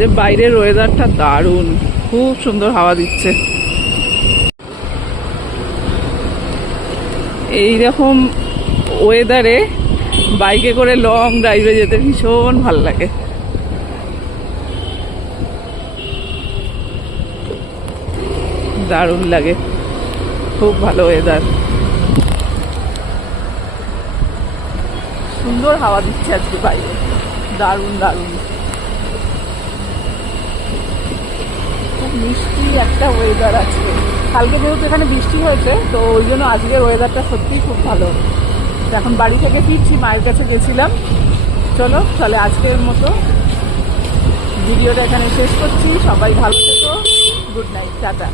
যে বাইরের ওয়েদারটা দারুণ, খুব সুন্দর হাওয়া দিচ্ছে। এইরকম ওয়েদারে বাইকে করে লং ড্রাইভে যেতে ভীষণ ভাল লাগে। দারুণ লাগে, খুব ভালো ওয়েদার, সুন্দর হাওয়া দিচ্ছে আজকে বাইরে, দারুণ দারুণ। খুব মিষ্টি একটা ওয়েদার আছে। কালকে যেহেতু এখানে বৃষ্টি হয়েছে, তো ওই জন্য আজকের ওয়েদারটা সত্যিই খুব ভালো। এখন বাড়ি থেকে ফিরছি, মায়ের কাছে গেছিলাম। চলো তাহলে আজকের মতো ভিডিওটা এখানে শেষ করছি। সবাই ভালো থেকো, গুড নাইট, টাটা।